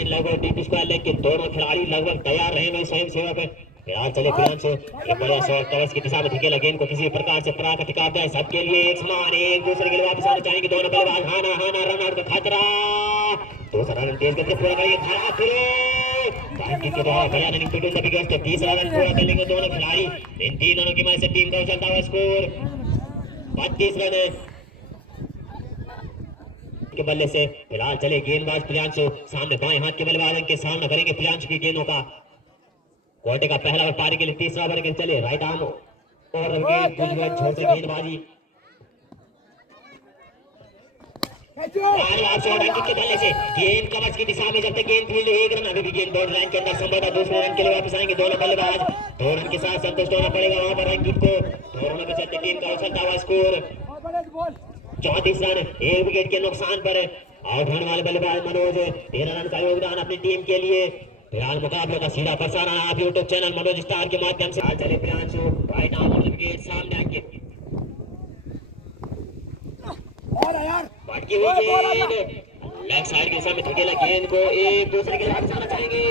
Line लगभग deep square leg के दोनों खिलाड़ी लगभग तैयार रहे हैं स्वयं सेवक फिलहाल चले प्रियांशु एक बड़ा शॉट कवर्स की दिशा में धकेला गेंद को किसी प्रकार से प्राक टिकाता है सबके लिए एक समान एक दूसरे के लिए वापस आना चाहेंगे दोनों बल्लेबाज हाना हाना रन आउट का खतरा दूसरा रन तेज करके पूरा करेंगे खराब फिर के द्वारा बढ़िया रनिंग टू सभी के तीसरा रन पूरा कर लेंगे दोनों खिलाड़ी इन तीनों की मदद से टीम का उछलता हुआ स्कोर 32 रन के बल्ले से फिलहाल चले गेंदबाज प्रियांशु सामने बाएं हाथ के बल्लेबाज के सामना करेंगे प्रियांशु की गेंदों का कोटे का पहला ओवर पारी के लिए तीसरा ओवर के चले राइट आर्म और छोड़ से गेंदबाजी के बल्ले से गेंद कवर्स की दिशा में जब तक गेंद फील्ड एक रन अभी भी गेंद बॉर्डर लाइन के अंदर संभवतः दूसरे रन के लिए वापस आएंगे दोनों बल्लेबाज 2 रन के साथ संतुष्ट होना पड़ेगा वहां पर अंकित को 2 रनों के चलते टीम का उछलता हुआ स्कोर 34 रन 1 विकेट के नुकसान पर आउट होने वाले बल्लेबाज मनोज 13 रन का योगदान अपनी टीम के लिए फिलहाल मुकाबले का सीधा प्रसारण आप यूट्यूब चैनल मनोज स्टार के माध्यम से चले प्रियांशु राइट आर्म और विकेट सामने अंकित लेग साइड के सामने धकेला गेंद को एक दूसरे के साथ आना चाहेंगे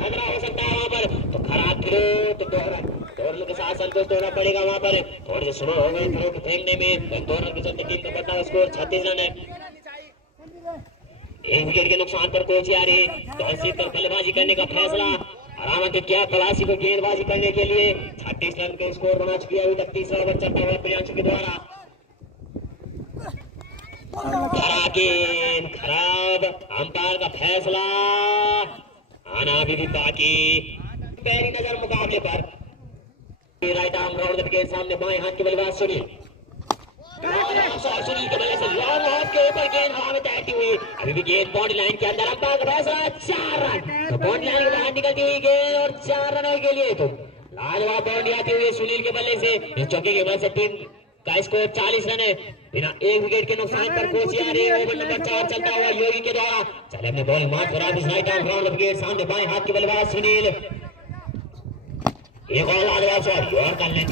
खतरा हो सकता है वहां पर तो खराब थ्रो तो 2 रन के साथ संतुष्ट होना पड़ेगा वहां पर थोड़े से शुरू हो गए थ्रो को फेंकने में 2 रन के चलते टीम का बढ़ता स्कोर 36 रन है 1 विकेट के नुकसान पर कोच आ रही टॉस जीतकर बल्लेबाजी करने का फैसला आराम किया खलासी को गेंदबाजी करने के लिए 36 रन का स्कोर बना चुकी है अभी तक तीसरा ओवर चलता हुआ प्रियांशु के द्वारा खराब अंपायर का फैसला आना अभी भी बाकी पहली नजर मुकाबले पर राइट आर्म राउंड विकेट सामने बाएं हाथ के बल्लेबाज सुनील सुनील के बल्ले से लॉन्ग ऑफ के ऊपर गेंद हवा में तैरती हुई अभी भी गेंद बाउंड्री लाइन के अंदर अंपायर का फैसला 4 रन तो बाउंड्री लाइन के बाहर निकलती हुई गेंद और 4 रनों के लिए तो लाजवाब बाउंड्री आती हुई सुनील के बल्ले से इस चौके के बल्ले से टीम का स्कोर 40 रन है बिना 1 विकेट के नुकसान पर कोच आ रहे ओवर नंबर 4 चलता हुआ योगी के द्वारा चले अपने बॉलिंग मार्च पर आप इस राइट आर्म राउंड विकेट सामने बाएं हाथ के बल्लेबाज सुनील एक और लाजवाब शॉट और कर लें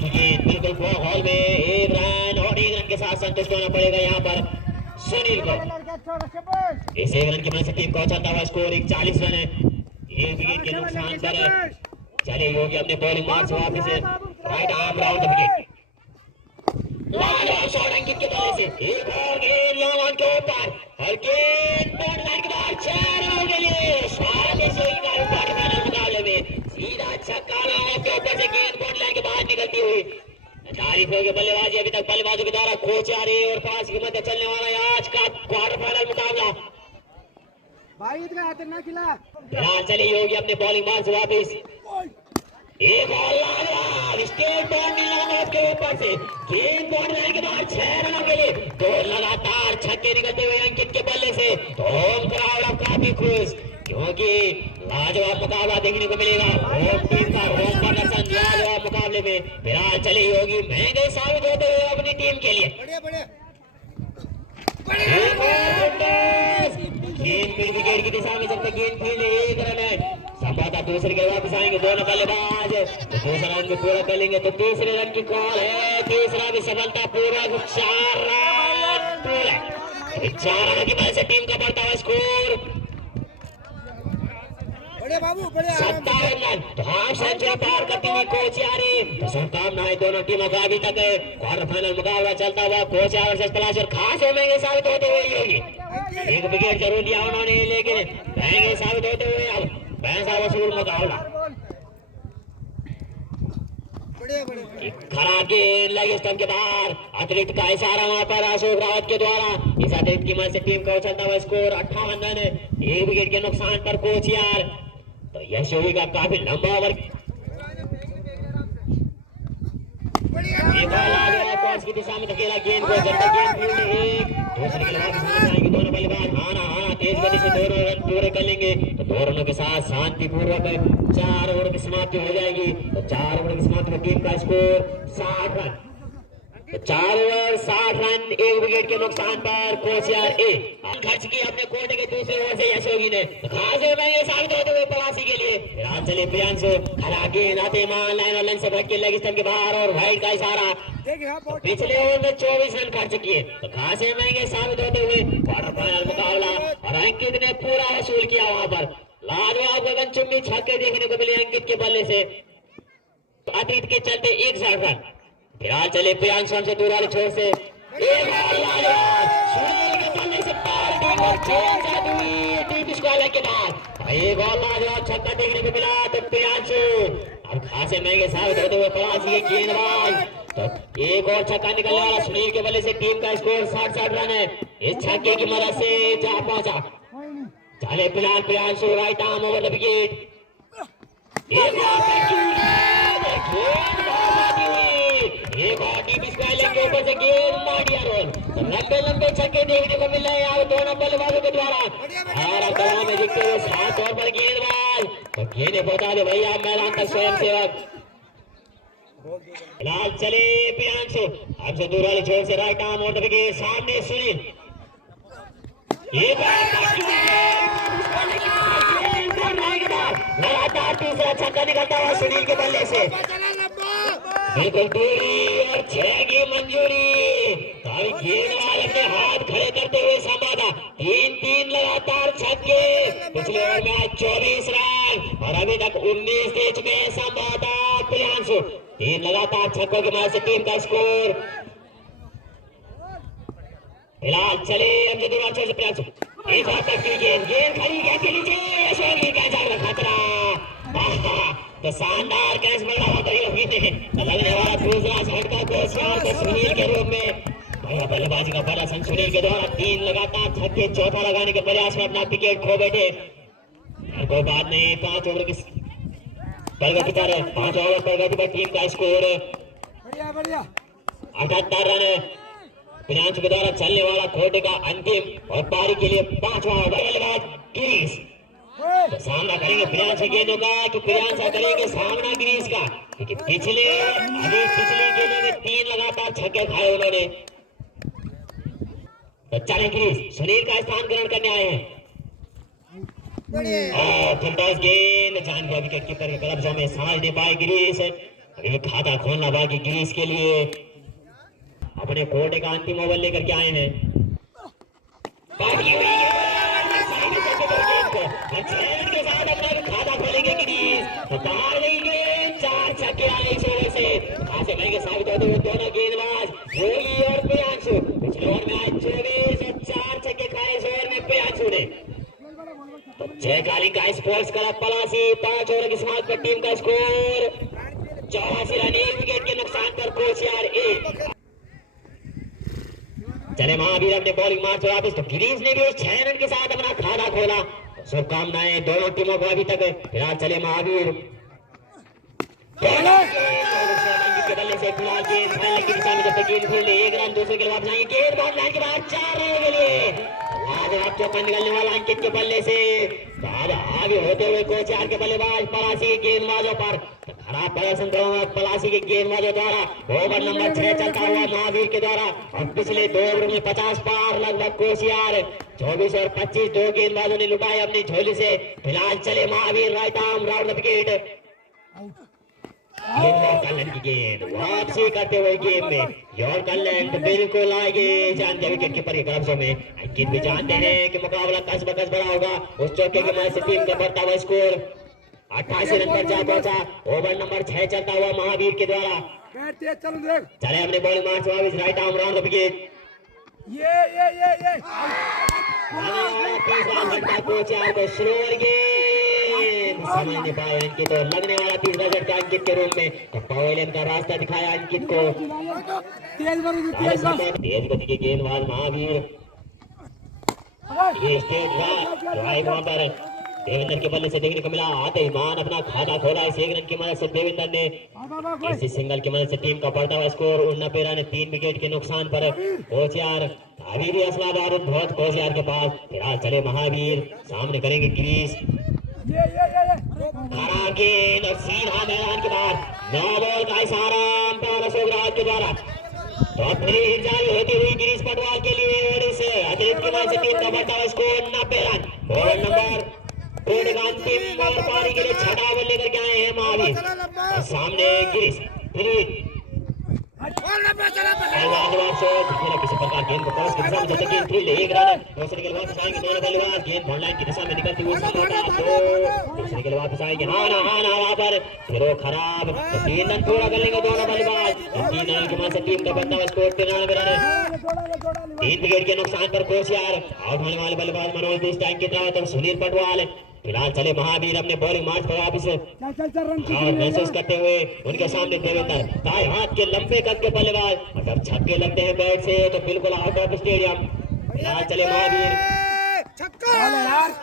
बिल्कुल बॉल में 1 रन और 1 रन के साथ संतुष्ट होना पड़ेगा यहां पर सुनील को इस 1 रन की मदद से टीम का चलता हुआ स्कोर 40 रन है 1 विकेट के नुकसान पर चले योगी अपने बॉलिंग मार्च से वापस राइट आर्म राउंड विकेट अंकित के बल्ले से एक और गेंद लॉन्ग ऑन के ऊपर और गेंद बॉर्डर लाइन के बाहर 4 रनों के लिए स्वागत है क्वार्टर मुकाबले में सीधा छक्का के ऊपर से गेंद बॉर्डर लाइन के बाहर निकलती हुई तारीफ होगी बल्लेबाजी अभी तक बल्लेबाजों के द्वारा खोच आ रही है और 5 की मध्य चलने वाला आज का क्वार्टर फाइनल मुकाबला भाई इतना हाथ ना खिला चले योगी अपने बॉलिंग बार से वापस एक और लाजवाब स्टेट बाउंड्री लाइन के ऊपर से गेंद बॉर्डर लाइन के बाहर 6 रनों के लिए 2 लगातार छक्के निकलते हुए अंकित के बल्ले से तो होम क्राउड अब काफी खुश क्योंकि लाजवाब मुकाबला देखने को मिलेगा होम टीम का होम प्रदर्शन लाजवाब मुकाबले में फिलहाल चले योगी महंगे साबित होते हुए अपनी टीम के लिए गेंद मिड विकेट की दिशा में जब तक गेंद फील्ड 1 रन है संभवतः दूसरे के वापस आएंगे दोनों बल्लेबाज तो 2 रन को पूरा कर लेंगे तो तीसरे रन की कॉल है तीसरा भी सफलता पूर्वक 4 रन पूरे 4 रनों की मदद से टीम का बढ़ता हुआ स्कोर 57 रन तो हाफ सेंचुरी पार करती हुई कोच आ रही तो शुभकामनाएं दोनों टीमों का अभी तक क्वार्टर फाइनल मुकाबला चलता हुआ कोच वर्सेस पलाश और खास महंगे साबित होते हुए योगी 1 विकेट जरूर दिया उन्होंने लेकिन महंगे साबित होते हुए अब पैसा वसूल मुकाबला खराब गेंद लेग स्टंप के बाहर अतिरिक्त का इशारा वहां पर अशोक रावत के द्वारा इस अतिरिक्त की मदद से टीम का उछलता हुआ स्कोर 58 रन 1 विकेट के नुकसान पर कोच यार तो यश योगी का काफी लंबा ओवर की दिशा में धकेला गेंद को जब तक गेंद फील्ड एक दूसरे के लिए दोनों बल्लेबाज हाना तेज गति से 2 रन पूरे कर लेंगे तो 2 रनों के साथ शांतिपूर्वक 4 ओवर की समाप्ति हो जाएगी तो 4 ओवर की समाप्ति में टीम का score 60 run 4 over 60 run 1 wicket के नुकसान पर कोचियार ए खर्च की अपने कोटे के दूसरे ओवर से यशोगी ने खास महंगे साबित होते हुए प्रवासी के लिए फिलहाल चले प्रियांशु खड़ा गेंद आते मान लाइन और लाइन से भटके लेग स्टंप के बाहर और वाइड का इशारा। तो पिछले ओवर में 24 रन खर्च किए तो खासे महंगे साबित होते हुए क्वार्टर फाइनल मुकाबला और अंकित ने पूरा वसूल किया। वहां पर लाजवाब गगनचुंबी छक्के देखने को मिले अंकित के बल्ले से अतीत के चलते 61 रन। फिलहाल चले प्रियांशु से दूर वाले छोर से एक और लाजवाब सुनील के बल्ले से पार्टी और खेल जाती हुई डीप स्क्वायर के बाद एक और लाजवाब छक्का देखने को मिला। तो प्रियांशु अब खासे महंगे साबित होते हुए प्रवासी के गेंदबाज तो एक और छक्का निकलने वाला सुनील के बल्ले से टीम का स्कोर 60 रन है। इस छक्के की मदद से जा पहुंचा चले फिलहाल Priyanshu right arm over the wicket एक और डीप स्क्वायर के ऊपर से गेंद मार दिया रोल। लंबे लंबे छक्के देखने को मिल रहे हैं अब दोनों बल्लेबाजों के द्वारा और अब दवा में दिखते हुए साफ तौर पर गेंदबाज तो गेंद पहुंचा दे भैया मैदान तक स्वयं सेवक। फिलहाल चले प्रियांशु हमसे दूर वाले छोर से right arm over the wicket सामने सुनील लगातार तीसरा छक्का निकलता हुआ सुनील के बल्ले से बिल्कुल दूरी और 6 की मंजूरी। गेंदबाज अपने हाथ खड़े करते हुए संभाला 3 लगातार छक्के पिछले ओवर में आज 24 रन और अभी तक 19 दे चुके हैं संभाला प्रियांशु 3 लगातार छक्कों की मदद से टीम का स्कोर। फिलहाल चले हमसे दूर छोर से प्रियांशु एक बार तक की गेंद खड़ी गेंद के नीचे अशोक का जागरण खतरा तो शानदार कैच बना हुआ लगने वाला दूसरा झटका कोशियार को सुनील के रूप में भैया बल्लेबाजी का बड़ा सन सुनील के द्वारा 3 लगातार छक्के चौथा लगाने के प्रयास में अपना विकेट खो बैठे। कोई बात नहीं 5 ओवर की प्रगति पर 5 ओवर प्रगति पर टीम का स्कोर 78 रन। प्रियांशु के द्वारा चलने वाला कोटे का अंतिम और पारी के लिए 5वां ओवर बल्लेबाज गिरीश तो सामना करेंगे प्रियांशु गेंदों का कि प्रियांशु करेंगे सामना गिरीश का क्योंकि पिछले गेंदों में 3 लगातार छक्के खाए उन्होंने। तो चले गिरीश सुनील का स्थान ग्रहण करने आए हैं और गेंद जान गया विकेट कीपर के कब्जे में समझ नहीं पाए गिरीश। अभी खाता खोलना बाकी गिरीश के लिए अपने कोटे का अंतिम ओवर लेकर के आए हैं। के साथ अपना खाता खोलेंगे गिरीश तो बाहर गई गेंद 4 छक्के आए इस ओवर से खासे महंगे साबित होते हुए दोनों गेंदबाज योगी और प्रियांशु पिछले ओवर में आज 24 और 4 छक्के खाए इस ओवर में प्रियांशु ने। तो जयकाली का स्पोर्ट्स क्लब पलासी 5 ओवर की समाप्ति पर टीम का स्कोर 84 रन 1 विकेट के नुकसान पर कोचियार 1। चले महावीर अपने बॉलिंग मार्च वापस तो गिरीश ने भी 6 रन के साथ अपना खाता खोला। शुभकामनाएं दोनों टीमों को अभी तक। फिलहाल चले महावीर के बल्ले से फिलहाल गेंद फाइनल की दिशा में जब तक गेंद खेल 1 रन दूसरे के वापस आएंगे गेंद बाउंड लाइन के बाद 4 रन के लिए लाजवाब चौका निकलने वाला अंकित के बल्ले से आगे होते हुए कोचियार के बल्लेबाज पलासी के गेंदबाजों पर खराब प्रदर्शन कर पलासी के गेंदबाजों द्वारा ओवर नंबर 6 चलता हुआ महावीर के द्वारा और पिछले 2 ओवर में 50 पार लगभग कोचियार 24 और 25 2 गेंदबाजों ने लुटाए अपनी झोली से। फिलहाल चले Mahavir right arm round the wicket Kalyan की गेंद वापसी करते हुए गेम में योर कल्याण बिल्कुल आगे जानते विकेट कीपर के कब्जे में। अंकित भी जानते हैं कि मुकाबला कस बकस बड़ा होगा। उस चौके की मदद से टीम का बढ़ता हुआ स्कोर 88 रन पर जा पहुंचा। ओवर नंबर 6 चलता हुआ महावीर के द्वारा चले अपने बॉलिंग मार्च वापस right arm round the wicket समझ नहीं पाए अंकित और लगने वाला 30 झटका अंकित के रूप में पवेलियन का रास्ता दिखाया अंकित को। तेज गति के गेंदबाज महावीर ये स्टेट वहां पर देवेंद्र के बल्ले से देखने को मिला। आते ही मान अपना खाता खोला इस 1 रन की मदद से देवेंद्र ने इसी सिंगल की मदद से टीम का बढ़ता हुआ स्कोर 89 रन 3 विकेट के नुकसान पर कोचियार अभी भी असला बारूद बहुत कोचियार के पास। फिलहाल चले महावीर सामने करेंगे गिरीश खड़ा गेंद और सीधा मैदान के बाहर 9 बॉल का इशारा अंपायर अशोक राज के द्वारा तो अपनी हिट जारी होती हुई गिरीश पटवाल के लिए और इस अतिरिक्त की वजह से टीम का बढ़ता हुआ स्कोर 90 रन। ओवर नंबर अंतिम और पारी के लिए छठा ओवर लेकर के आए हैं महावीर और सामने गिरीश किसी प्रकार गेंद को क्रॉस की दिशा में चलते गेंद फील्ड एक रन दूसरे के लिए वापस आएंगे दोनों बल्लेबाज गेंद बॉल लाइन की दिशा में निकलती हुई समझौता दो दूसरे के लिए वापस आएंगे हाँ ना वहां पर फिर वो खराब तो 3 रन पूरा कर लेंगे दोनों बल्लेबाज 3 रन की मदद से टीम का बनता हुआ स्कोर 93 रन 3 विकेट के नुकसान पर कोशियार आउट होने वाले बल्लेबाज मनोज देसाई की तरफ और सुनील पटवाल फिलहाल चले महावीर अपने बॉलिंग मार्च पर वापस और महसूस करते हुए उनके सामने देवेंद्र दाएं हाथ के लंबे कद के बल्लेबाज अगर छक्के लगते हैं बैट से तो बिल्कुल आउट ऑफ स्टेडियम। फिलहाल चले महावीर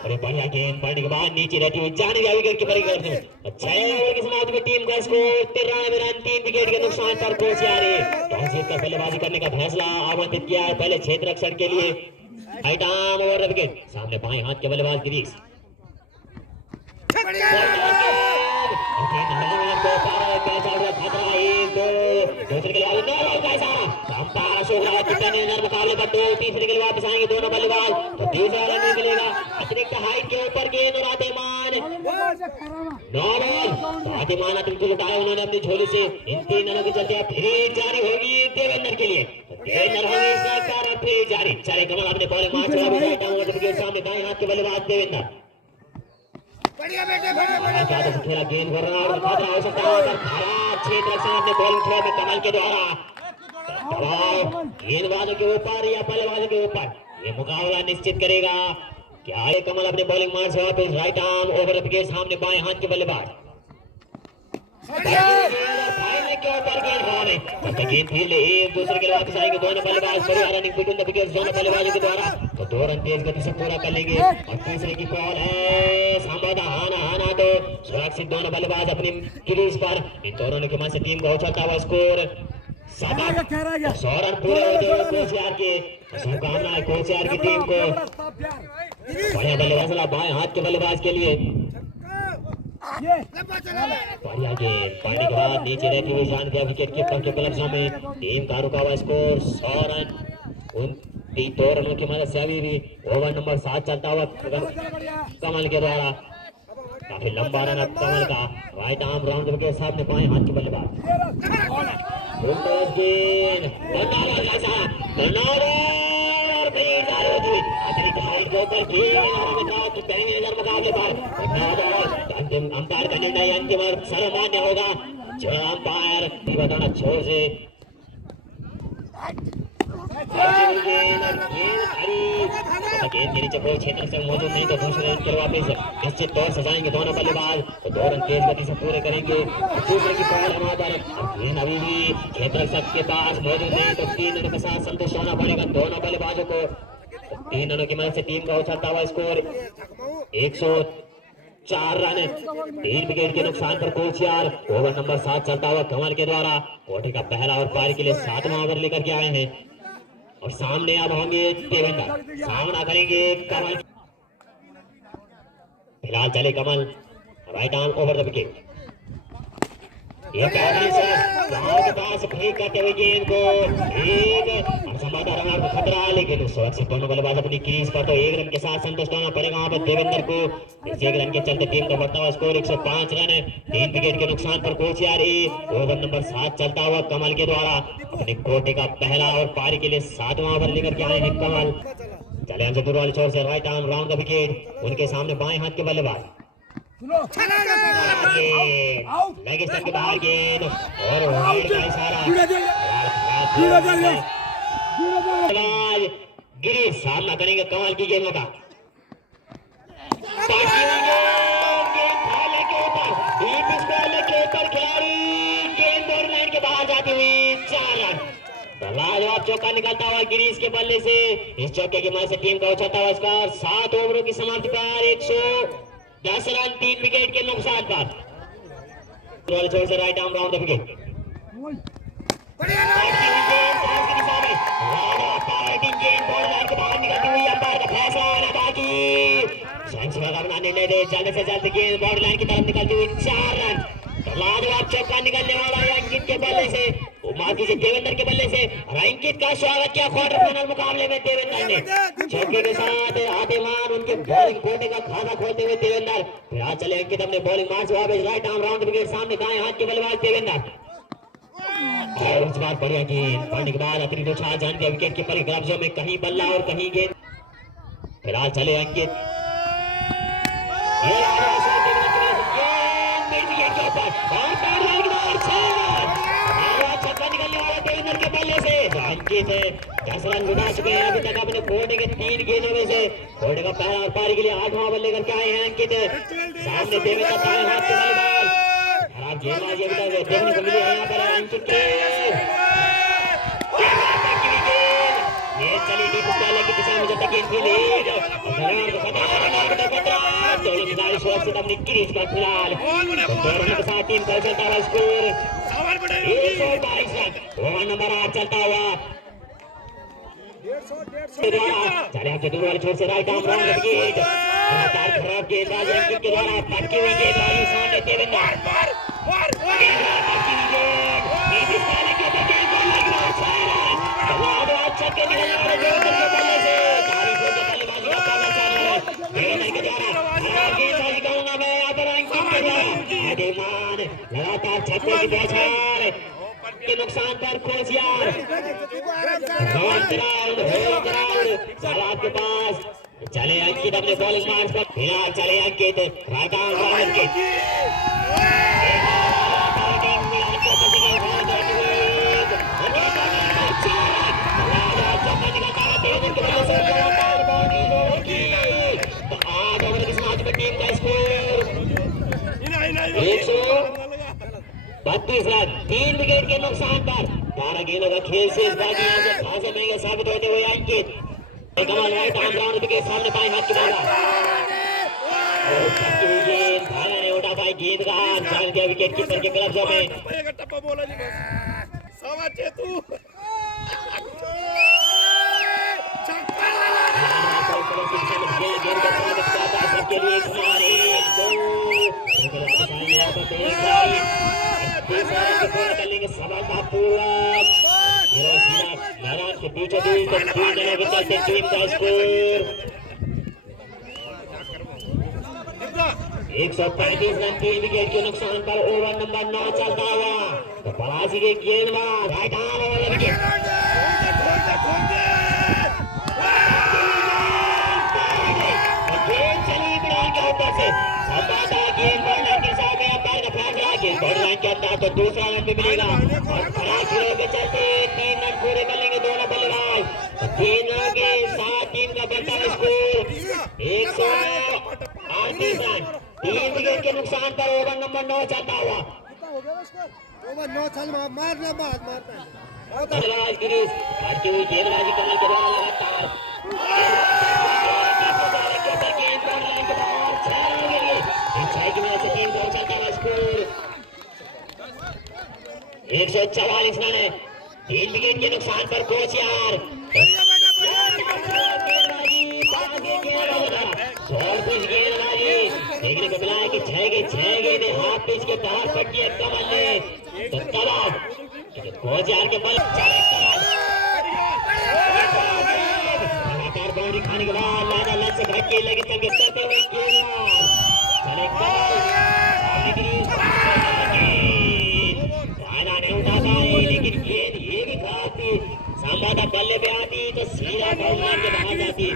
अरे बढ़िया गेंद पड़ने के बाद नीचे रहती हुई जाने भी विकेट की परिगण से 6 ओवर की समाप्ति में टीम का स्कोर 93 रन 3 विकेट के नुकसान पर कोशियारी टॉस जीतकर बल्लेबाजी करने का फैसला आमंत्रित किया है पहले क्षेत्र रक्षण के लिए राइट आर्म ओवर विकेट सामने बाएं हाथ के बल्लेबाज गिरीश मुकाबले पर 2 तीसरे के लिए वापस आएंगे दोनों बल्लेबाज तो तीसरा रन निकलेगा अतिरिक्त हाइट के ऊपर गेंद और आदिमान आदिमान अतिरिक्त उठाया उन्होंने अपनी झोली से इन 3 रनों के चलते फिर जारी होगी देवेंद्र के लिए देवेंद्र होगी फिर जारी चले कमल अपने बॉलिंग मार्च सामने दाएं हाथ के बल्लेबाज देवेंद्र बढ़िया बेटे बढ़िया खेला गेंद कर रहा और खतरा हो सकता है खराब क्षेत्र से अपने बॉलिंग थ्रो में कमल के द्वारा गेंदबाजों के ऊपर या बल्लेबाजों के ऊपर ये मुकाबला निश्चित करेगा क्या ये कमल अपने बॉलिंग मार्च से वापस राइट आर्म ओवर के सामने बाएं हाथ के बल्लेबाज गेंद फील्ड एक दूसरे के वापस आएंगे दोनों बल्लेबाज रनिंग बिटवीन द विकेट्स दोनों बल्लेबाजों के द्वारा तो 2 रन तेज गति से पूरा कर लेंगे और तीसरे की बॉल है संभवतः हाना तो सुरक्षित दोनों बल्लेबाज अपनी क्रीज पर इन दोनों की मदद से टीम का उछलता हुआ स्कोर 7 रन पूरे होते हुए कोचियार के शुभकामनाएं कोचियार की टीम को बढ़िया बल्लेबाज बाएं हाथ के बल्लेबाज के लिए बढ़िया गेंद पानी के बाद नीचे रहती हुई जान दिया विकेट कीपर के कब्जा में टीम का रुका हुआ स्कोर 100 रन उन 2 रनों की मदद से अभी भी ओवर नंबर 7 चलता हुआ कमल के द्वारा काफी लंबा रन अब कमल का राइट आर्म राउंड के सामने बाएं हाथ के बल्लेबाज अंपायर का निर्णय अंतिम और सर्वमान्य होगा जो अंपायर बताना छोर से गेंद के नीचे कोई क्षेत्र से मौजूद नहीं तो दूसरे के वापस निश्चित तौर से जाएंगे दोनों बल्लेबाज तो 2 रन तेज गति से पूरे करेंगे दूसरे की बॉल वहां पर गेंद अभी भी क्षेत्र सबके पास मौजूद नहीं तो 3 रनों के साथ संतुष्ट होना पड़ेगा दोनों बल्लेबाजों को 3 रनों की मदद से टीम का उछलता हुआ स्कोर 104 रन 3 विकेट के नुकसान पर कोचियार ओवर नंबर 7 चलता हुआ कमल के द्वारा कोटे का पहला और पारी के लिए 7वां ओवर लेकर के आए हैं और सामने अब होंगे देवेंद्र सामना करेंगे कमल फिलहाल चले Kamal right arm over the wicket ये के पास फेंक करते हुए गेंद को एक संभावना रहा को खतरा लेकिन सुरक्षित दोनों बल्लेबाज अपनी क्रीज पर तो 1 रन के साथ संतुष्ट होना पड़ेगा वहां पर देवेंद्र को इस 1 रन के चलते टीम का बढ़ता हुआ स्कोर 105 रन 3 विकेट के नुकसान पर कोचियार ओवर नंबर 7 चलता हुआ कमल के द्वारा अपने कोटे का पहला और पारी के लिए 7वां ओवर लेकर के आए हैं कमल चले हमसे दूर वाले छोर से right arm round the wicket उनके सामने बाएं हाथ के बल्लेबाज लेग स्टंप के बाहर गेंद और वाइड का इशारा गिरीश सामना करेंगे कमाल की गेंदों का खिलाड़ी गेंद बॉर्डर लाइन के बाहर जाती हुई 4 रन लाजवाब चौका निकलता हुआ गिरीश के बल्ले से इस चौके की मदद से टीम का उछलता हुआ स्कोर 7 ओवरों की समाप्ति पर 110 रन 3 विकेट के नुकसान पर छोर से right arm round the wicket निर्णय दे जल्द से जल्द गेंद बॉर्डर लाइन की तरफ निकलती हुई 4 रन लाजवाब चौका निकलने वाला है अंकित के बल्ले से माफ कीजिए देवेंद्र के बल्ले से अंकित का स्वागत किया क्वार्टर फाइनल मुकाबले में देवेंद्र ने चौके के साथ आधे मान उनके बॉलिंग कोटे का खाता खोलते हुए देवेंद्र फिर चले अंकित अपने बॉलिंग मार्च वापस राइट आर्म राउंड विकेट सामने दाएं हाथ के बल्लेबाज देवेंद्र और इस बार बढ़िया गेंद पड़ने के बाद अतिरिक्त उछाल जान के विकेट कीपर के कब्जों में कहीं बल्ला और कहीं गेंद फिलहाल चले अंकित के बल्ले से अंकित 10 रन बना चुके हैं अभी तक अपने कोटे के 3 गेंदों में से कोटे का पहला और पारी के लिए 8वां बल्ले करके आए हैं अंकित सामने देवेंद्र दाएं हाथ के बल्लेबाज खराब गेंदबाजी अभी तक देखने को मिली है यहाँ पर अंकित के ये चली डीप स्टाइल की दिशा में जब तक गेंद लीड दोनों खिलाड़ी सुरक्षित अपनी क्रीज पर फिलहाल दोनों के साथ टीम का चलता हुआ स्कोर 122 रन ओवर नंबर 8 चलता हुआ 150 चले के दूर वाले छोर से राइट आर्म राउंड विकेट लगातार खराब गेंदबाज अंकित के द्वारा पटकी हुई गेंदबाजी सामने देवेंद्र छक्के निकलने वाले देवेंद्र के बल्ले से तारीफ हो के बल्लेबाजी का पहला चाल देवेंद्र के द्वारा गेंदबाजी कहूंगा मैं यहाँ पर अंकित के द्वारा आगे मान लगातार छक्कों की बौछार के नुकसान पर खोजियार सलाब के पास चले अंकित अपने बॉलिंग मार्च पर फिलहाल चले अंकित राइट आर्म राउंड टीम का स्कोर 132 रन 3 विकेट के नुकसान पर 12 गेंदों का खेल से इस बार यहाँ से खासे महंगे साबित होते हुए अंकित कमल राइट आर्म राउंड विकेट सामने पाए हाथ की बाधा और छक्की हुई गेंद भाला ने उठा पाई गेंद का हाथ जान दिया विकेट कीपर के कब्जों में के लिए सफलतापूर्वक मैदान के बीचों बीच के चलते टीम का स्कोर 135 रन 3 विकेट के नुकसान पर ओवर नंबर 9 चलता हुआ तो पलासी के गेंदबाज राइट आर्म वाला विकेट के अंदर तो दूसरा रन भी मिलेगा और खराब खेलों के चलते 3 रन पूरे कर लेंगे दोनों बल्लेबाज 3 रन के साथ टीम का बढ़ता स्कोर 138 रन 3 विकेट के नुकसान पर ओवर नंबर 9 चलता हुआ ओवर 9 चल मारना बल्लेबाज गिरीश बढ़ती हुई गेंदबाजी कमल के द्वारा लगातार टीम का चलता हुआ स्कोर 144 रन है 3 विकेट के नुकसान पर कोचियार देखने को मिला है कि 6 गेंदे हाथ पिच के बाहर पट्टी है कमल ने तो तब कोचियार के बल लगातार बाउंड्री खाने के बाद लादा लग से घट के लगे तक करते हुए चले लेकिन गेंद ये भी खराब थी संवादा बल्ले पे आती तो सीधा बॉल मार के बाहर जाती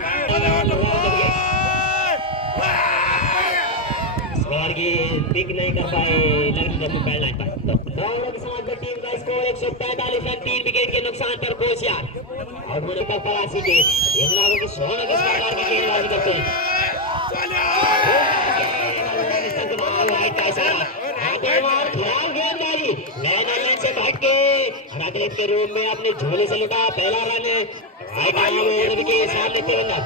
स्कोर की पिक नहीं कर पाए लगनी जब पहला लाइन पर दोनों के समाज में टीम का स्कोर 145 रन 3 विकेट के नुकसान पर कोचियार और होने पर पलासी के योजना को सोने किस प्रकार की गेंदबाजी करते हैं खराब गेंदबाजी लाइन से भाग के रनरेट के रूप में अपने झोले से लुटा पहला रन राइट आर्म के सामने तिरंगा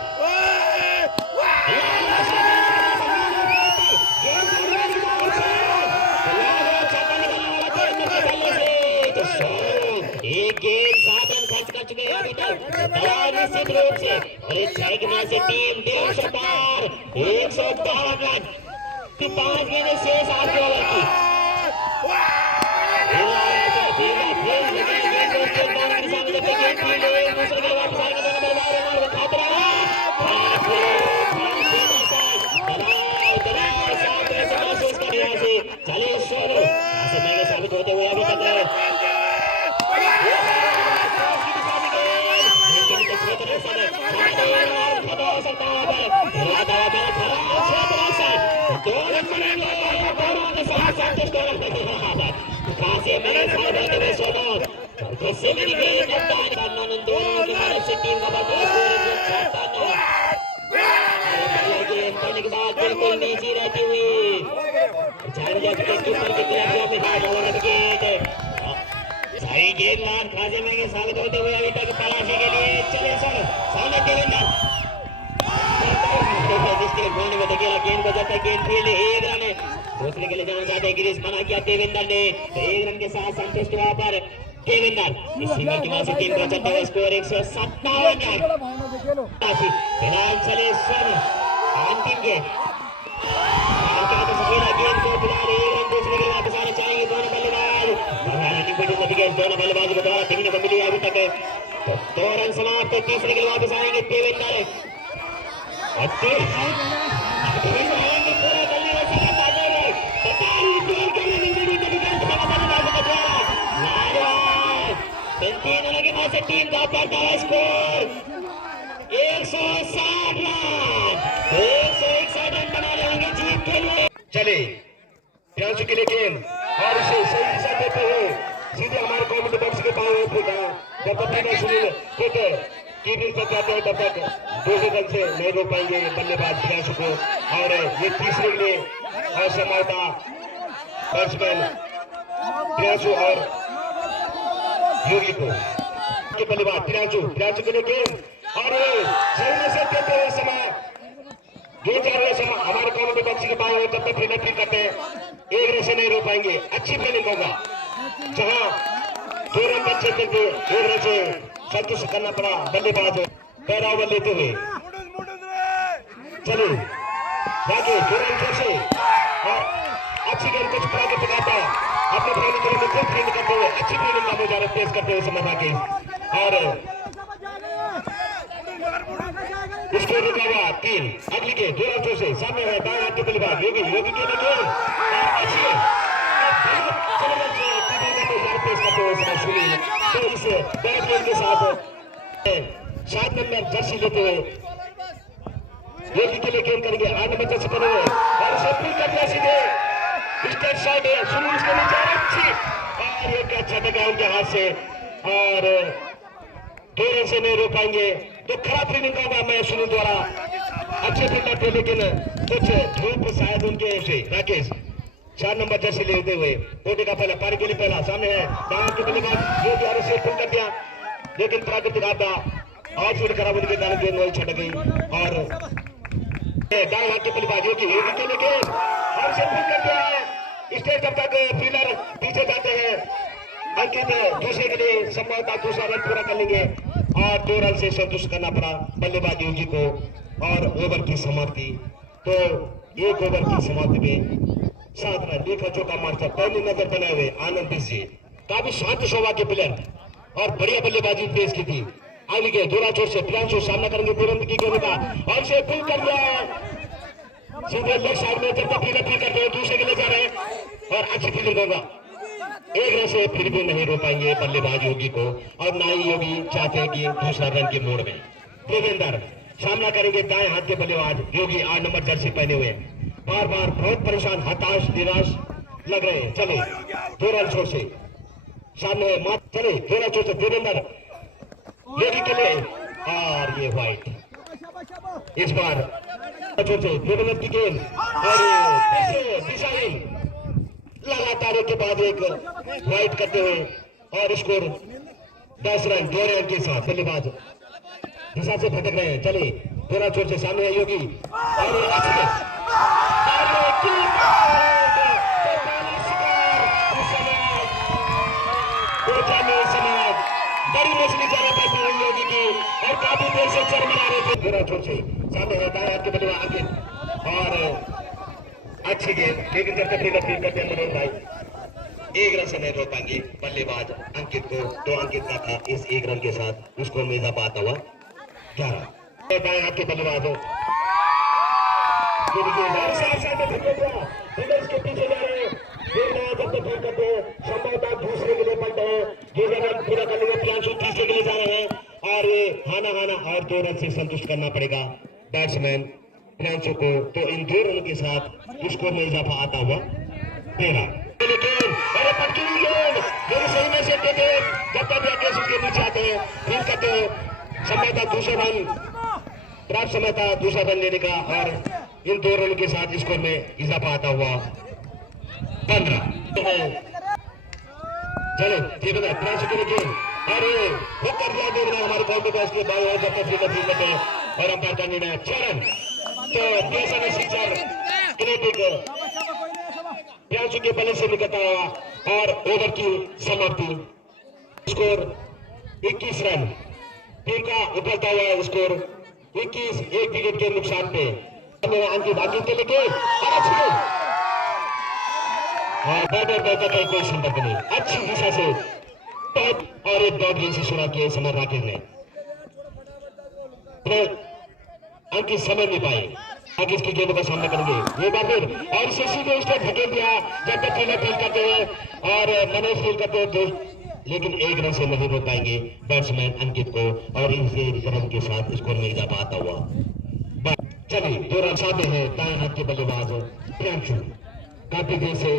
एक गेंद 7 रन खर्च कर चुके हैं अभी तक निश्चित रूप से और इस 6 के मैच से टीम 150 पार 152 रन 5 गेंदें शेष 8 ओवर की होते हुए अभी तक टीम का के बाद बिल्कुल नीचे रहती हुई सही गेंदबाज खासे महंगे साबित होते हुए अभी तक तलाशी के लिए चले सर सामने देवेंद्र गोल में धकेला गेंद को जाता है गेंद फील्ड एक रन दूसरे के लिए जाना चाहते हैं गिरीश मना किया देवेंद्र ने एक रन के साथ संतुष्ट हुआ पर देवेंद्र इस सिंगल की वजह से टीम का चलता है स्कोर 157 फिलहाल चले सर अंतिम गेंद गेंद को फिलहाल एक रन दूसरे के वापस आना चाहेंगे दोनों बल्लेबाज को द्वारा देखने को मिली अभी तक 2 रन समाप्त तीसरे के वापस आएंगे देवेंद्र तीनों के बाद से टीम का बढ़ता है स्कोर 160 रन बना लेंगे जीत के लिए चले प्रियांशु के लिए गेंद और इसे सही दिशा देते हुए सीधे हमारे कॉमेंट बॉक्स के पास फेंका जब तक सुनील खुद कीपिंग पर जाते हैं तब तक दूसरे रन से नहीं रोक पाएंगे बल्लेबाज प्रियांशु को और ये तीसरे के लिए असमर्था बैट्समैन प्रियांशु और योगी को बल्लेबाज प्रियांशु के लिए गेंद और सही दिशा देते हुए समय गेंद जा रहे समय हमारे कॉमेंट बॉक्स के पास तब तक फील्डर फील करते हैं एक रन से नहीं रोक पाएंगे अच्छी फील्डिंग होगा जहां 2 रन बच्चे करके एक रन से संतुष्ट करना पड़ा बल्लेबाज पहला ओवर लेते हुए चलो बाकी 2 रन से और अच्छी गेंद कुछ पड़ा के पिटाता अपने फील्ड के लिए खूब फील्ड करते हुए अच्छी फील्डिंग का मुजाहरा पेश करते हुए समय बाकी और इसको रुका हुआ 3 अगली गेंद 2 रन से सामने है दाएं हाथ के बल्लेबाज योगी के लिए गेंद अच्छी तो इस बैट्समैन के साथ 7 नंबर जर्सी लेते हुए योगी के लिए गेंद करेंगे 8 नंबर जर्सी पहने हुए और उसे पुल कर दिया सीधे स्टेट साइड है सुनील उसके नीचे अच्छी और ये अच्छा टका उनके हाथ से और 2 रन से नहीं रोक पाएंगे तो खराब फील्डिंग का होगा मैं सुनील द्वारा अच्छे फील्डर थे लेकिन कुछ धूप शायद उनके से राकेश 4 नंबर जर्सी लेते हुए ओटे का पहला पारी के लिए पहला सामने है दाएं के बल्लेबाज जो कि से पुल कर दिया लेकिन प्राकृतिक आपदा आउटफील्ड खराब होने के कारण गेंद वही छटक गई और दाएं हाथ के बल्लेबाज जो कि योगी के लिए और उसे पुल कर दिया है स्टेज जब तक फील्डर पीछे जाते हैं अंकित दूसरे के लिए संभवतः दूसरा रन पूरा कर लेंगे और 2 रन से संतुष्ट करना पड़ा बल्लेबाज योगी को और ओवर की समाप्ति तो 1 ओवर की समाप्ति में 7 रन देखा चौका मारता पहली नजर बनाए हुए आनंद जी काफी शांत स्वभाव के प्लेयर और बढ़िया बल्लेबाजी पेश की थी आगे के 2 चोट से प्रियांशु सामना करेंगे तुरंत की गेंद का और से पुल कर दिया सीधे लेफ्ट साइड में जब तक फील्डर करते हुए दूसरे के लिए जा रहे हैं और अच्छी फील्डिंग होगा 1 रन से फिर भी नहीं रोक पाएंगे बल्लेबाज योगी को और ना ही योगी चाहते हैं कि दूसरा रन के मोड़ में देवेंद्र सामना करेंगे दाएं हाथ के बल्लेबाज योगी 8 नंबर जर्सी पहने हुए बार बार बहुत परेशान हताश निराश लग रहे हैं चले 2 रन छोड़ से सामने चले 2 रन छोड़ से देवेंद्र योगी के लिए और ये व्हाइट इस बार छोड़ से देवेंद्र की गेंद और दिशाहीन लगातार एक के बाद एक व्हाइट करते हुए और स्कोर 10 रन 2 रन के साथ बल्लेबाज दिशा से भटक रहे हैं चले 2 रन छोड़ से सामने है योगी और बड़ी मछली ज्यादा पाती हुई योगी की और काफी देर से चर मना रहे थे 2 रन छोड़ से सामने है दाएं हाथ के बल्लेबाज अंकित और अच्छी गेंद लेकिन जब तक फील्डर फील्ड करते हैं मनोज भाई 1 रन से नहीं रोक पाएंगे बल्लेबाज अंकित को तो अंकित का था इस 1 रन के साथ उसको मेजा पाता हुआ 11 दाएं हाथ के बल्लेबाज इसके पीछे जा रहे हैं जब तक फील्ड करते हैं संभव 2 रन से संतुष्ट करना पड़ेगा बैट्समैन प्रियांशु को। तो इन 2 रनों के साथ स्कोर में इजाफा आता हुआ 13। लेकिन अरे पटकी हुई गेंद मेरे सही में से देते जब तक आगे उसके नीचे आते हैं फील करते हैं समय था दूसरा रन प्राप्त समय था दूसरा रन लेने का और इन 2 रनों के साथ स्कोर में इजाफा आता हुआ 15। चलो ठीक है प्रियांशु के लिए अरे वो कर दिया देखना हमारे कॉल के उसके बाई और जब तक फील्ड करते हैं और अंपायर का निर्णय 6 रन। तो बीएसएनएल शिक्षक क्रिकेट प्रियांशु के बल्ले से निकलता हुआ और ओवर की समाप्ति। Score 21 run. टीम का उभरता हुआ स्कोर 21 एक विकेट के नुकसान पे अंकित के लेके और बैटर का कोई संपर्क नहीं अच्छी दिशा से और एक डॉट गेंद से शुरू किए समर राकेश ने अंकित समझ नहीं पाए आगे इसकी गेंदों का सामना करेंगे ये बार फिर और इसे सीधे स्टेप धकेल दिया जब तक फील्डर फील करते हैं और मनोज फील करते हैं तो लेकिन 1 रन से नहीं रोक पाएंगे बैट्समैन अंकित को और इसे रन के साथ स्कोर में इजाफा आता हुआ। चलिए 2 रन सामने है दाएं हाथ के बल्लेबाज प्रियांशु काफी देर से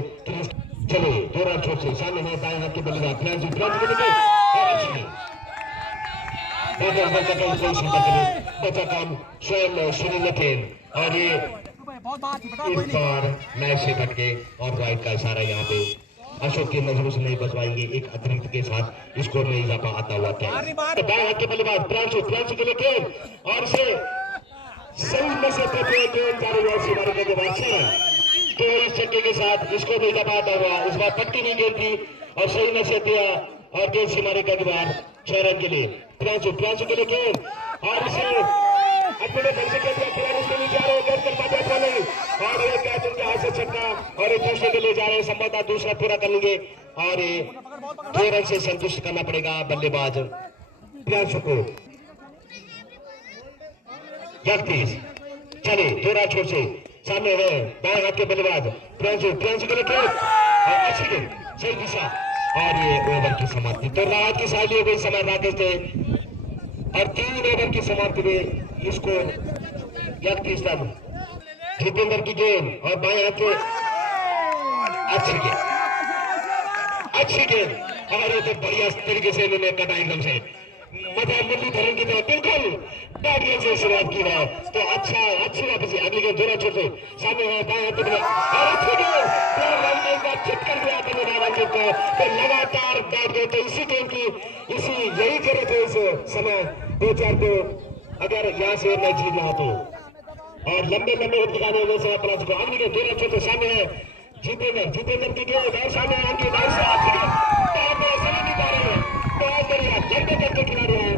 चलिए 2 रन छोड़ से सामने है दाएं हाथ के बल्लेबाज प्रियांशु को लेकर और अच्छी बचा काम स्वयं सुनील लखेन और ये इस बार मैच से हट गए और वाइड का इशारा यहाँ पे अशोक की नजरों से नहीं बचवाएंगे एक अतिरिक्त के साथ स्कोर में इजाफा आता हुआ क्या दाएं हाथ के बल्लेबाज प्रियांशु के लिए और से सही में से के बाद 6 रन। तो इस छक्के के साथ स्कोर में इजाफा आता हुआ इस बार पट्टी नहीं गेंद थी और सही में से दिया और गेंद सीमारे का दीवार 6 रन के लिए प्रियांशु के लिए गेंद और इसे अपने बल से खेल दिया खिलाड़ी उसके नीचे आ रहे गेंद कर पाते नहीं और ये कैच उनके हाथ से छक्का और एक दूसरे के लिए जा रहे हैं संभवतः दूसरा पूरा कर लेंगे और ये 2 रन से संतुष्ट करना पड़ेगा बल्लेबाज प्रियांशु को। जगदीश चले 2 रन छोड़ से सामने है दाएं हाथ के बल्लेबाज प्रियांशु के लिए गेंद और अच्छी गेंद सही दिशा और ये ओवर की समाप्ति। तो राहत की साइड हो गई समय राकेश थे और 3 ओवर की समाप्ति में इसको 31 रन। जितेंद्र की गेंद और बाएं हाथ के अच्छी गेंद और ये तो बढ़िया तरीके से इन्होंने कटा एकदम से मतलब मुरलीधरन की तरह बिल्कुल बैट गेंद से शुरुआत की है तो अच्छी वापसी अगली गेंद 2 रन छोड़ से सामने है बाएं हाथ में और अच्छी गेंद चिट कर दिया को तो लगातार बैट गए तो इसी गेंद की यही करे थे इस समय 2-4 को अगर यहाँ से मैच जीतना हो तो और लंबे उठ दिखाने वाले से अपराध को अगली गेंद 2 रन छोड़ से सामने है जितेंद्र की गेंद और सामने अंकित भाई से अच्छी गेंद समझ नहीं पा रहे हैं बहुत बढ़िया लंबे करके खिलाड़ी हैं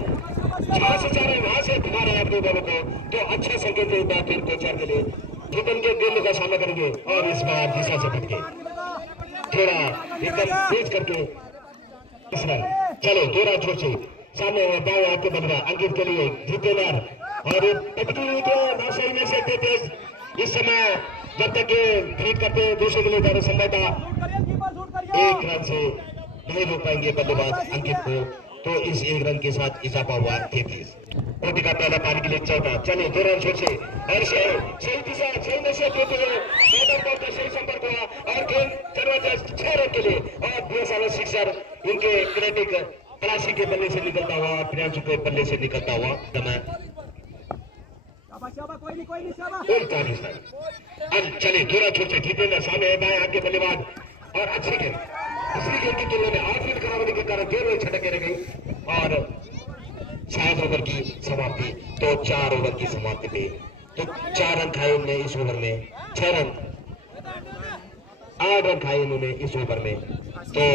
जहां से चाह रहे हैं वहां से घुमा रहे हैं अपने बॉलों को तो अच्छा संकेत है बैट फिर 2-4 के लिए जितेंद्र के गेंद का सामना करेंगे और इस बार दिशा से भटके थोड़ा एकदम तेज करके चलो 2 रन छोड़ से सामने दाएं हाथ के बल्लेबाज अंकित के लिए जितेंद्र और पटकी के नौसरी में से देते इस समय जब तक फीड करते दूसरे के लिए ज्यादा संभवतः 1 रन से नहीं रोक पाएंगे बल्लेबाज अंकित को तो इस 1 रन के साथ इजाफा हुआ 33। कोटि का पहला पारी के लिए 14 चले 2 रन छोड़ से और सही दिशा सही नशे देते हुए सही संपर्क हुआ और गेंद जबरदस्त 6 रन के लिए और बीएसएनएल सिक्सर इनके क्रिटिक तलाशी के बल्ले से निकलता हुआ और प्रियांशु के बल्ले से निकलता हुआ समय 39 रन। अब चले 2 रन छोड़ से जितेंद्र सामने है दाएं हाथ के बल्लेबाज और अच्छी गेंद दूसरी गेंद की तुलना में आउटफील्ड खराब होने के कारण 2 रन छटके रह गई और 7 ओवर की समाप्ति तो 4 ओवर की समाप्ति पे तो 4 रन खाए उन्होंने इस ओवर में 6 रन 8 रन खाए उन्होंने इस ओवर में तो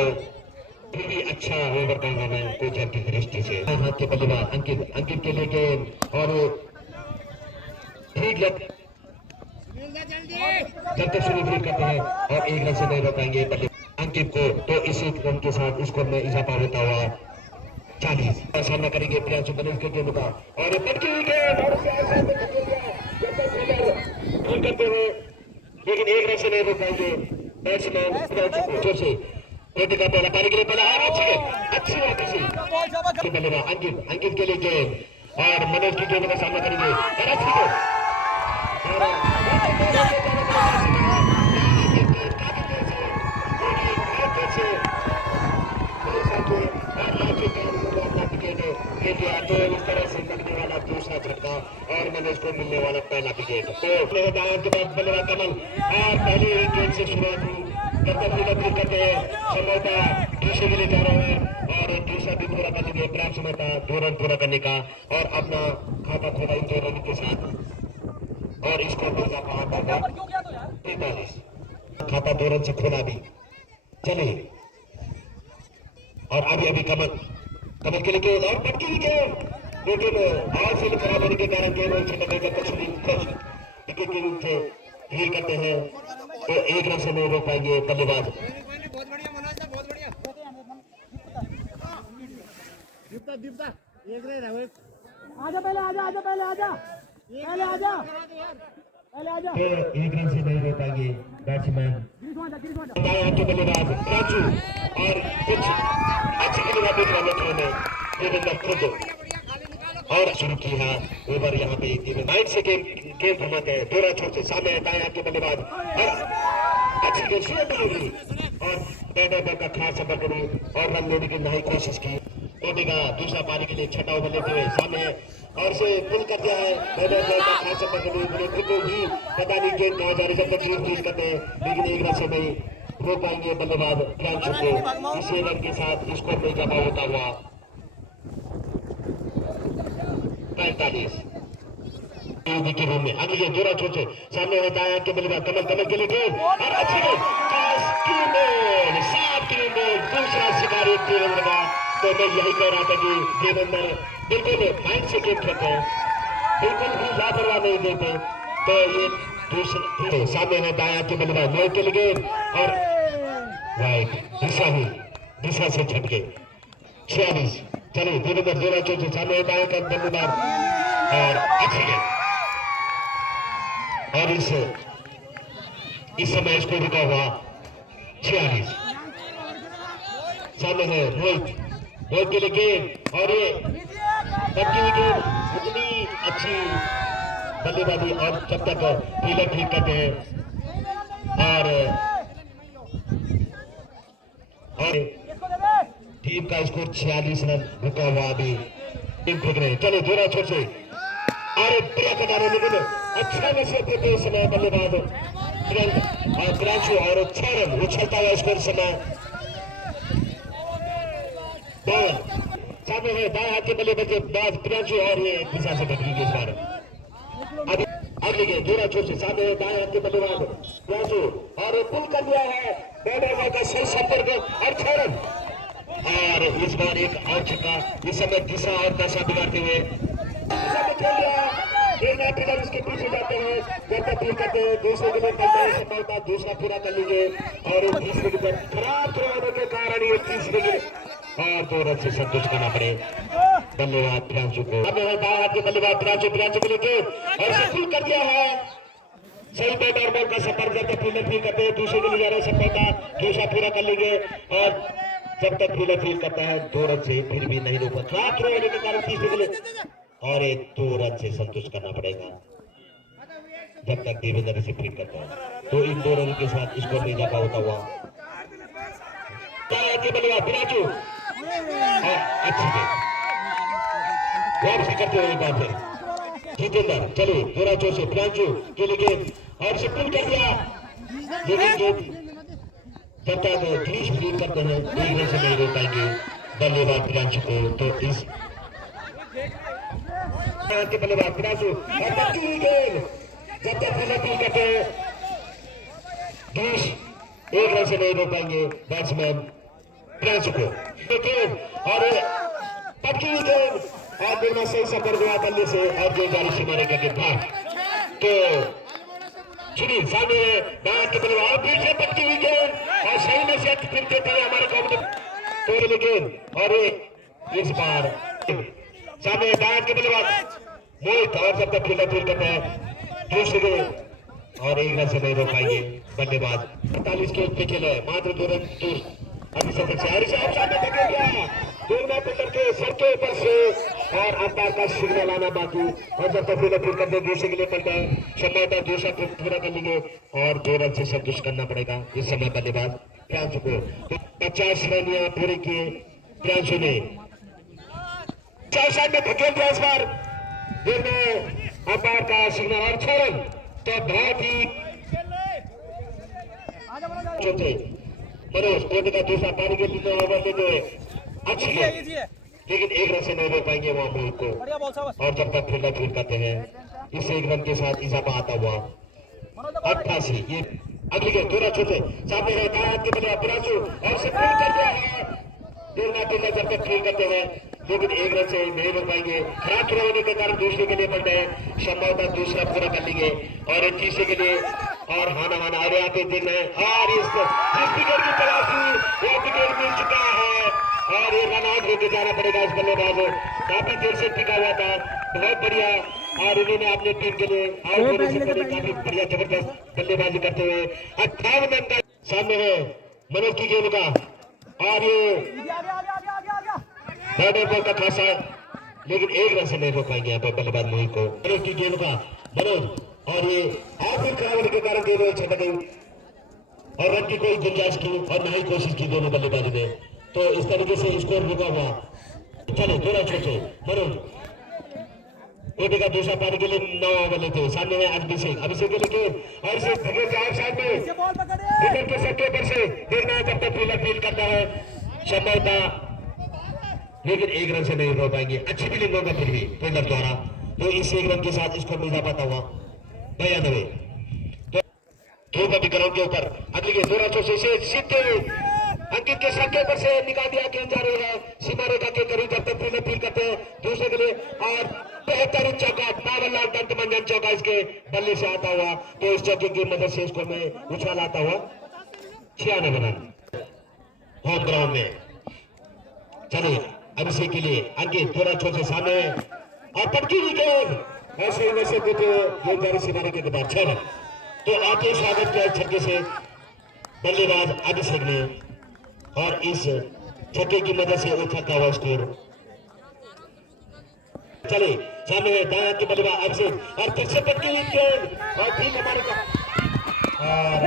फिर भी अच्छा ओवर का है कोच की दृष्टि से हाथ के बल्लेबाज अंकित के लिए गेंद और ठीक लग जब तक शुरू फील्ड करते हैं और 1 रन से नहीं रोक पाएंगे अंकित को तो इसी रन के साथ स्कोर में इजाफा होता हुआ 40 का सामना करेंगे प्रियांशु बनेज के गेंद का और पटकी हुई गेंद और करते हुए लेकिन 1 रन से नहीं रोक पाएंगे बैट्समैन प्रियांशु से कोटि का पहला पारी के लिए पहला अच्छी वापसी बल्लेबाज अंकित के लिए गेंद और मनोज की गेंद का सामना करेंगे और अच्छी गेंद। तो इस तरह से लगने वाला दूसरा झटका और मनोज को मिलने वाला पहला विकेट। तो दाएं के बाद बल्लेबाज कमल और पहले ही गेंद से शुरुआत हुई करते करते संभवतः दूसरे के लिए जा रहे हैं और दूसरा भी पूरा करने के पर्याप्त समय था 2 रन पूरा करने का और अपना खाता खोला इन 2 रन के साथ और इसको मिल जा पा 43 खाता 2 रन से खोला भी चले और अभी कमल के लिए गेंद और पटकी हुई गेंद लेकिन आउटफील्ड खराब होने के कारण गेंद और छटक जब तक विकेट के रूप से हील करते हैं तो 1 रन से नहीं रोक पाएंगे बल्लेबाज। बहुत बढ़िया मनोज बहुत बढ़िया दीपता एक रहे राहुल आजा पहले आजा पहले आजा तो 1 रन से नहीं रोक पाएंगे बैट्समैन के बल्लेबाज राजू और कुछ अच्छे बल्लेबाज ने देवेंद्र खुद और शुरू की है ओवर यहाँ पे नाइट से गेंद घुमाते हैं 2 रन छोड़ से सामने दाएं के बल्लेबाज और अच्छी गेंद शुरू होगी और बैटर का खास संपर्क करी और रन लेने की नहीं कोशिश की धोनी का दूसरा पारी के लिए छठा ओवर लेते हुए सामने और से पुल कर दिया है बैटर का खास संपर्क करी खुद ही पता नहीं गेंद कहाँ जा रही जब तक ड्रील करते हैं लेकिन 1 रन से नहीं रोक पाएंगे बल्लेबाज प्रियांशु को इसी रन के साथ स्कोर में जमा होता हुआ 45 के रूम में अगली गेंद 2 रन छोड़ से सामने होता है कि बल्लेबाज कमल के लिए गेंद और अच्छी गेंद 7 दूसरा शिकारी देवेंद्र का। तो मैं यही कह रहा था कि देवेंद्र बिल्कुल माइंड से गेंद खेलते हैं बिल्कुल भी लापरवाह नहीं देते तो ये दूसरे सामने है दाया के बल्लेबाज मोहित के लिए गेंद और राइट दिशा से झटके 46 चलिए देवेंद्र 2 रन छोड़ से सामने दाया का बल्लेबाज और अच्छी गेंद और इस समय इसको रुका हुआ 46 सामने है रोहित के लिए गेंद और ये पक्की हुई गेंद उतनी अच्छी बल्लेबाजी और जब तक फील्डर ठीक करते हैं और टीम का स्कोर 46 रन रुका हुआ अभी टीम फेंक रहे हैं। चलो 2 रन छोड़ से अरे प्रिया कटारे लेकिन अच्छा नशे देते इस समय बल्लेबाज और प्रियांशु और 6 रन उछलता हुआ स्कोर समय सामने है दाएं हाथ के बल्लेबाज प्रियांशु और ये दिशा से भटकी इस बार अगली गेंद 2 रन छोड़ से सामने है दाएं हाथ के बल्लेबाज प्रियांशु और पुल कर दिया है बैटर का सही संपर्क और 6 रन और इस बार एक और छक्का इस समय दिशा और दशा बिगाड़ते हुए उसके पीछे जाते हैं जब तक फील करते हैं दूसरे के लिए संभवतः दूसरा पूरा कर लीजिए और तीसरे के खराब थ्रो होने के कारण ये तीसरे के और 2 रन से संतुष्ट करना पड़े बल्लेबाज प्रियांशु को। अब दाएं हाथ के बल्लेबाज प्रियांशु को लेके और इसे फील कर दिया है सही बैट और बॉल का संपर्क करते फील्डर फील करते हैं दूसरे के लिए जा रहे संभवतः दूसरा पूरा कर लेंगे और जब तक फील्डर फील करता है 2 रन से फिर भी नहीं रोका खराब थ्रो होने के कारण तीसरे के लिए और एक 2 रन से संतुष्ट करना पड़ेगा जब तक देवेंद्र से फील करता है तो इन 2 रन के साथ स्कोर में इजाफा होता हुआ बल्लेबाज प्रियांशु अच्छी गेंद वापसी करते हुए एक बार फिर जितेंद्र चलिए 2 रन छोड़ से प्रियांशु के लिए गेंद और इसे पुल कर दिया लेकिन गेंद जब तक क्रीज फील करते हैं 1 रन से नहीं रोक पाएंगे बल्लेबाज प्रियांशु को। तो इस के बल्लेबाज प्रियांशु और पक्की हुई गेंद जब तक फील्डर फील करते हैं 1 रन से नहीं रोक पाएंगे बैट्समैन प्रियांशु को और पक्की हुई गेंद और बिना सही संपर्क हुआ बल्ले से और गेंद जारी से मारेगा के बाहर तो सुनील सामने दाएं के बल्लेबाज और पीछे पक्की हुई गेंद और सही में से फिर देते हैं हमारे कॉम्बिनेशन तो गेंद और इस बार सामने दाएं के बल्लेबाज मोहित और जब तक फील्डर फील करते हैं दूसरे और 1 रन से नहीं रोक पाएंगे बल्लेबाज 45 के पे खेले मात्र 2 रन दूर अभी से सामने गया दोनों पिलर के सर के ऊपर से और अंपायर का सिग्नल आना बाकी। और जब तक फिर करते दूसरे के लिए पलटा है संभवतः दूसरा पूरा कर लेंगे और 2 रन से संतुष्ट करना पड़ेगा इस समय बल्लेबाज प्रियांशु को। 50 रन यहाँ पूरे किए प्रियांशु ने। 4 साइड में धकेल दिया इस बार दोनों अंपायर का सिग्नल और 6 रन। तो बहुत ही चौथे मनोज कोहली का दूसरा पारी के 3 ओवर लेते हुए अच्छी गेंद, लेकिन 1 रन से नहीं रोक पाएंगे वहां मोहित को। और जब तक फील्डर फील्ड करते हैं इस 1 रन के साथ इजाफा आता हुआ 88। ये अगली गेंद थोड़ा छोटे सामने है दायां के बल्ले प्रियांशु और से फील्ड कर दिया है। दोनों फील्डर जब तक फील्ड करते हैं लेकिन 1 रन से नहीं रोक पाएंगे। खराब थ्रो होने के कारण दूसरे के लिए पलटे हैं संभवतः दूसरा पूरा कर लेंगे और तीसरे के लिए और हाना और यहाँ पे देखना है और इस विकेट की तलाशी यह विकेट मिल चुका है और ये रन आउट होकर जाना पड़ेगा इस बल्लेबाज को। काफी देर से टिका हुआ था बहुत बढ़िया और उन्होंने अपने टीम के लिए आउट होने से पहले काफी बढ़िया जबरदस्त बल्लेबाजी करते हुए 58 रन का सामने है मनोज की गेंद का और ये बॉर्डर बॉल का खासा लेकिन 1 रन से नहीं रोक पाएंगे यहाँ पे बल्लेबाज मोहित को। मनोज की गेंद का मनोज और ये फिर खराब होने के कारण गेंद छटक गई और रन की कोई गुंजाइश की और न ही कोशिश की दोनों बल्लेबाजों ने। तो इस तरीके से स्कोर रुका हुआ। चले थोड़ा छोटे मनोज कोटे का दूसरा पारी के लिए 9 ओवर लेते हुए सामने है अभिषेक के लिए और इसे साइड में विकेट के सट्टे पर से देखना है जब तक फील्डर फील्ड करता है संभवतः लेकिन 1 रन से नहीं रोक पाएंगे। अच्छी फील्डिंग होगा फिर भी फील्डर द्वारा। तो इस 1 रन के साथ स्कोर में इजाफा हुआ 92। तो ग्राउंड के ऊपर अगली गेंद थोड़ा छोटे से सीधे अंकित के सर के ऊपर से निकाल दिया। गेंद जा रही है सीमा रेखा के करीब जब तक फील्डर फील्ड करते हैं दूसरे के लिए और बेहतरीन चौका बाबरलाल दंतमंजन चौका इसके बल्ले से आता हुआ। तो इस चौके की मदद से इसको में उछाल आता हुआ 96 रन होम ग्राउंड में। चलिए अभिषेक के लिए अंकित थोड़ा छोटे सामने और पटकी की गेंद ऐसे वैसे देते ये जारी सीमा के बाद 6 रन। तो आते स्वागत किया छक्के से बल्लेबाज अभिषेक ने और इस छक्के की मदद से उठा का हुआ स्कोर। चले सामने है दायां के बल्लेबाज अभिषेक और फिर से पटकी हुई गेंद और ठीक हमारे और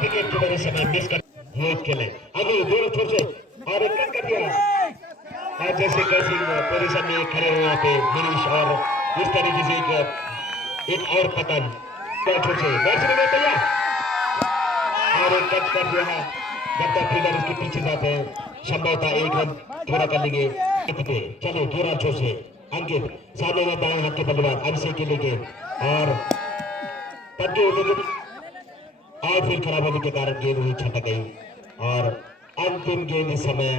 विकेट की वजह से मैं मिस कर रोहित खेले आगे दोनों छोर से और एक रन कर दिया और जैसे कैसी पोजीशन में खड़े हुए यहाँ पे मनीष और इस तरीके से एक और पतन छोर से बैट्समैन तैयार और एक कट कर दिया है। जब तक फील्डर उसके पीछे जाते हैं संभवतः 1 रन पूरा कर लेंगे। चलो थोड़ा छोर से अंकित सामने में दाएं हाथ के बल्लेबाज अभिषेक के लिए और पट्टी लेकिन और फिर खराब होने के कारण गेंद हुई छटक गई और अंतिम गेंद इस समय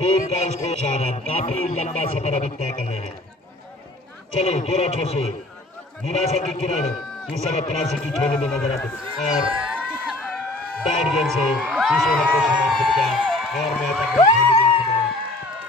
टीम का स्कोर 4 रन। काफी लंबा सफर अभी तय करना है। चलो थोड़ा छोर से निराशा की किरण इस समय 83 की छोड़ने में नजर आती और बैट गेंद से इस ओवर को समाप्त किया और मैच अपने